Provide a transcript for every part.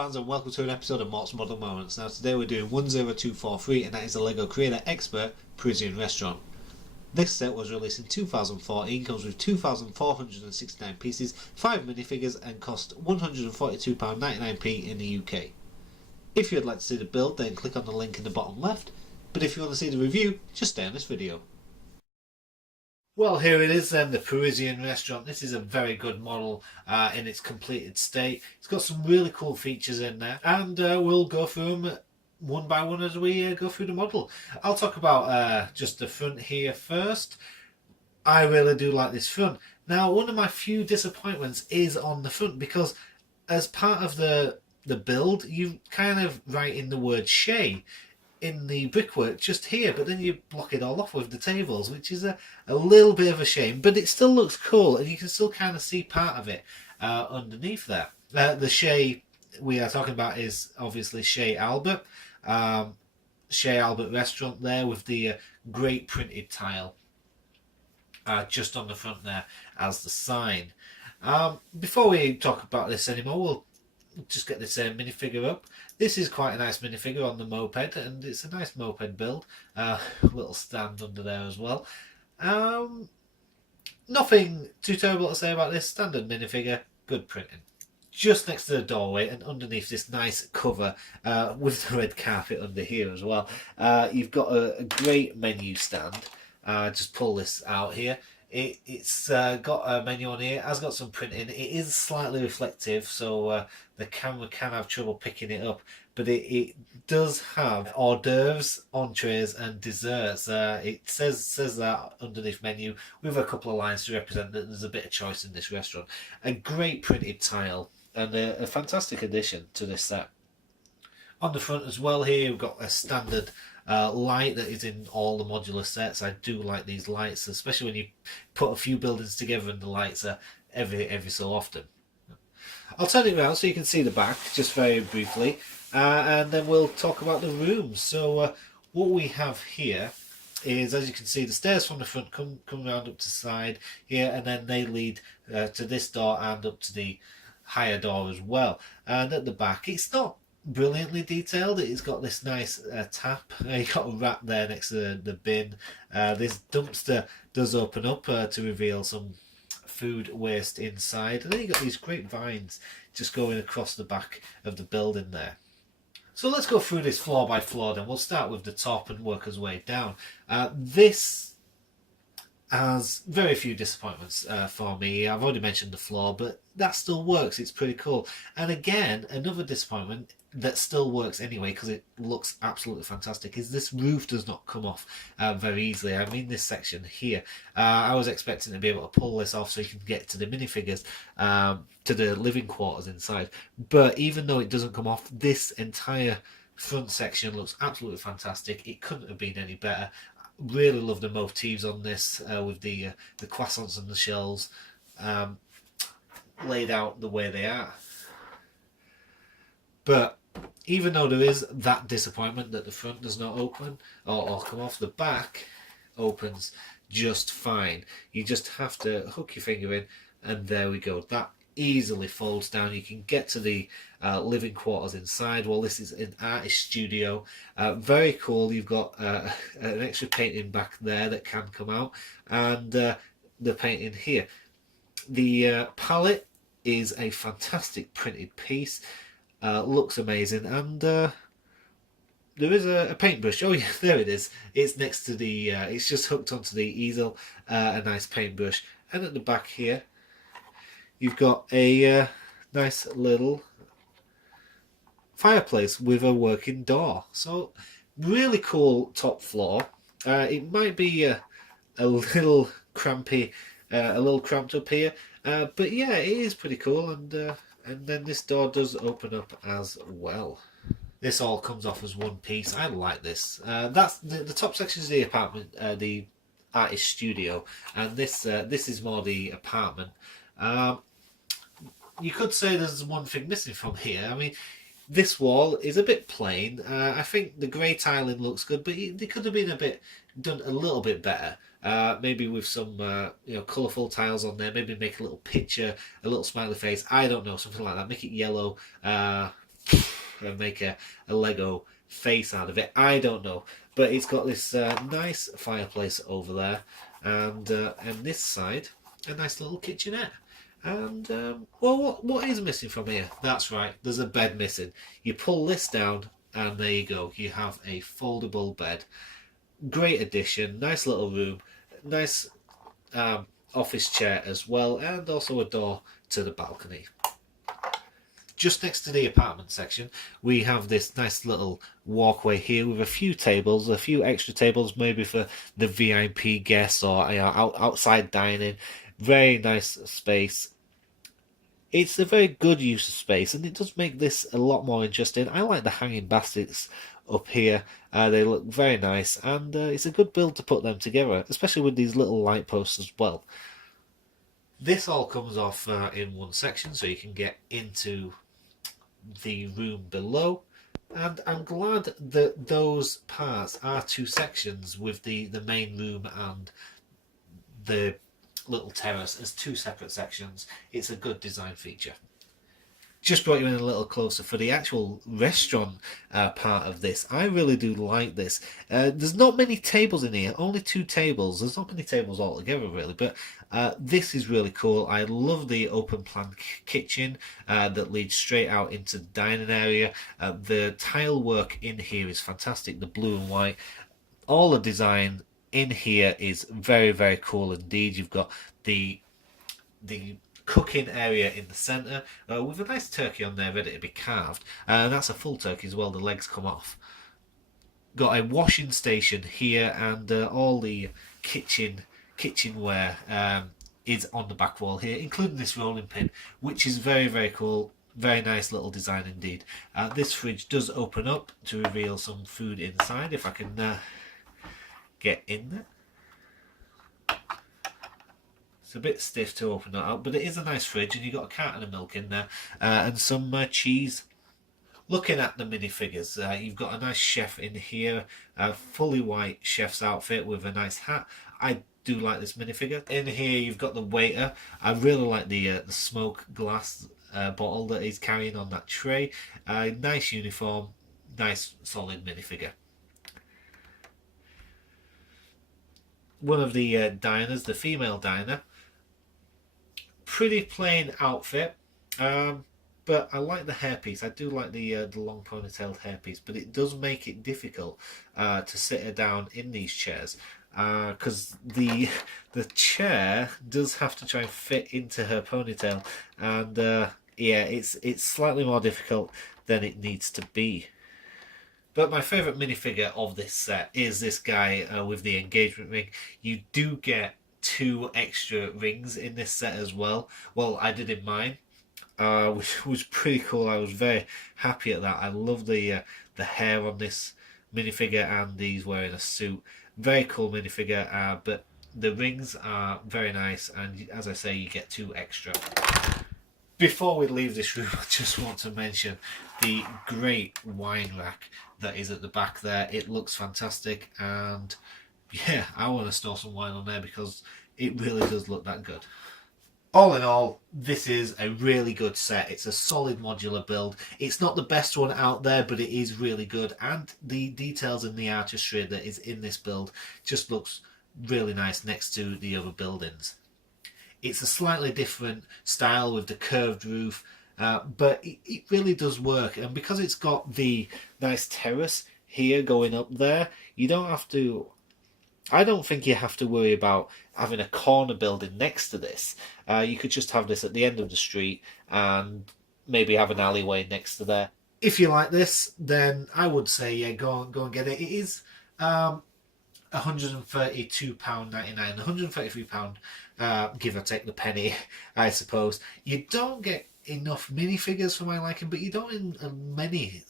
fans, and welcome to an episode of Mort's Model Moments. Now today we're doing 10243, and that is the LEGO Creator Expert Parisian restaurant. This set was released in 2014, comes with 2,469 pieces, 5 minifigures, and cost £142.99p in the UK. If you'd like to see the build, then click on the link in the bottom left, but if you want to see the review, just stay on this video. Well, here it is then, the Parisian restaurant. This is a very good model in its completed state. It's got some really cool features in there, and we'll go through them one by one as we go through the model. I'll talk about just the front here first. I really do like this front. Now, one of my few disappointments is on the front, because as part of the build, you kind of write in the word Chez in the brickwork just here, but then you block it all off with the tables, which is a little bit of a shame, but it still looks cool, and you can still kind of see part of it underneath there. The Chez we are talking about is obviously Chez Albert. Chez Albert restaurant there, with the great printed tile just on the front there as the sign. Before we talk about this anymore, we'll just get this minifigure up. This is quite a nice minifigure on the moped, and it's a nice moped build. Little stand under there as well. Nothing too terrible to say about this. Standard minifigure, good printing. Just next to the doorway and underneath this nice cover with the red carpet under here as well, you've got a great menu stand. Just pull this out here. It's got a menu on here. It has got some printing. It is slightly reflective, so the camera can have trouble picking it up, but it does have hors d'oeuvres, entrees and desserts. It says that underneath menu, with a couple of lines to represent that there's a bit of choice in this restaurant. A great printed tile, and a fantastic addition to this set. On the front as well here, we've got a standard light that is in all the modular sets. I do like these lights, especially when you put a few buildings together and the lights are every so often. I'll turn it around so you can see the back just very briefly, and then we'll talk about the rooms. So what we have here is, as you can see, the stairs from the front come round up to the side here, and then they lead to this door and up to the higher door as well. And at the back, it's not brilliantly detailed. It's got this nice tap. You've got a rat there next to the bin. This dumpster does open up to reveal some food waste inside, and then you've got these great vines just going across the back of the building there. So let's go through this floor by floor, then we'll start with the top and work our way down. This has very few disappointments for me. I've already mentioned the floor, but that still works. It's pretty cool. And again, another disappointment that still works anyway, because it looks absolutely fantastic, is this roof does not come off very easily. I mean, this section here, I was expecting to be able to pull this off so you can get to the minifigures, to the living quarters inside, but even though it doesn't come off, this entire front section looks absolutely fantastic. It couldn't have been any better. Really love the motifs on this, with the croissants and the shells laid out the way they are. But even though there is that disappointment that the front does not open or come off, the back opens just fine. You just have to hook your finger in, and there we go. That easily folds down. You can get to the living quarters inside. Well, this is an artist studio. Very cool. You've got an extra painting back there that can come out, and the painting here. The palette is a fantastic printed piece. Looks amazing, and there is a paintbrush. Oh yeah, there it is. It's next to the it's just hooked onto the easel. A nice paintbrush, and at the back here you've got a nice little fireplace with a working door. So really cool top floor. It might be a little crampy, a little cramped up here, but yeah, it is pretty cool. And then this door does open up as well. This all comes off as one piece. I like this. That's the top section is the apartment, the artist studio, and this is more the apartment. You could say there's one thing missing from here. I mean, this wall is a bit plain. I think the grey tiling looks good, but they could have been done a little bit better. Maybe with some colourful tiles on there. Maybe make a little picture, a little smiley face. I don't know, something like that. Make it yellow. and make a Lego face out of it. I don't know, but it's got this nice fireplace over there, and this side a nice little kitchenette. And well, what is missing from here? That's right, there's a bed missing. You pull this down, and there you go. You have a foldable bed. Great addition. Nice little room. Nice office chair as well, and also a door to the balcony. Just next to the apartment section, we have this nice little walkway here with a few tables, a few extra tables, maybe for the VIP guests or outside dining. Very nice space. It's a very good use of space, and it does make this a lot more interesting. I like the hanging baskets up here. They look very nice, and it's a good build to put them together, especially with these little light posts as well. This all comes off in one section, so you can get into the room below, and I'm glad that those parts are two sections with the main room and the little terrace as two separate sections. It's a good design feature. Just brought you in a little closer for the actual restaurant part of this. I really do like this. There's not many tables in here, only two tables. There's not many tables altogether really, but this is really cool. I love the open plan kitchen that leads straight out into the dining area. The tile work in here is fantastic, the blue and white. All the design in here is very, very cool indeed. You've got the cooking area in the centre with a nice turkey on there ready to be carved, and that's a full turkey as well. The legs come off. Got a washing station here, and all the kitchenware is on the back wall here, including this rolling pin, which is very, very cool. Very nice little design indeed. This fridge does open up to reveal some food inside, if I can get in there. It's a bit stiff to open that up, but it is a nice fridge, and you've got a carton of milk in there and some cheese. Looking at the minifigures, you've got a nice chef in here, a fully white chef's outfit with a nice hat. I do like this minifigure. In here you've got the waiter. I really like the smoke glass bottle that he's carrying on that tray. Nice uniform, nice solid minifigure. One of the diners, the female diner, pretty plain outfit, but I like the hairpiece. I do like the long ponytailed hairpiece, but it does make it difficult to sit her down in these chairs, because the chair does have to try and fit into her ponytail, and yeah, it's slightly more difficult than it needs to be. But my favourite minifigure of this set is this guy with the engagement ring. You do get 2 extra rings in this set as well. Well, I did in mine, which was pretty cool. I was very happy at that. I love the hair on this minifigure, and he's wearing a suit. Very cool minifigure, but the rings are very nice, and as I say, you get 2 extra. Before we leave this room, I just want to mention the great wine rack that is at the back there. It looks fantastic, and yeah, I want to store some wine on there because it really does look that good. All in all, this is a really good set. It's a solid modular build. It's not the best one out there, but it is really good, and the details and the artistry that is in this build just looks really nice next to the other buildings. It's a slightly different style with the curved roof, but it really does work. And because it's got the nice terrace here going up there, you don't have to... I don't think you have to worry about having a corner building next to this. You could just have this at the end of the street and maybe have an alleyway next to there. If you like this, then I would say, yeah, go and get it. It is £132.99, £133, give or take the penny, I suppose. You don't get enough minifigures for my liking, but you don't in many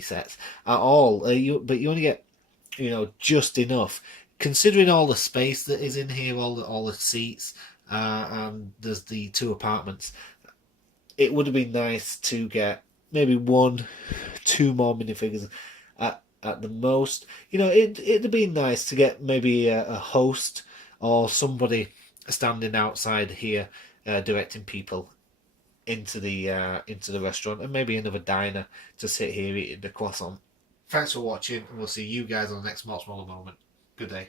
sets at all. But you only get, just enough. Considering all the space that is in here, all the seats, and there's the 2 apartments, it would have been nice to get maybe 1-2 more minifigures at the most. It'd have been nice to get maybe a host or somebody standing outside here directing people. into the restaurant, and maybe another diner to sit here eating the croissant. Thanks for watching, and we'll see you guys on the next Mort's Moment. Good day.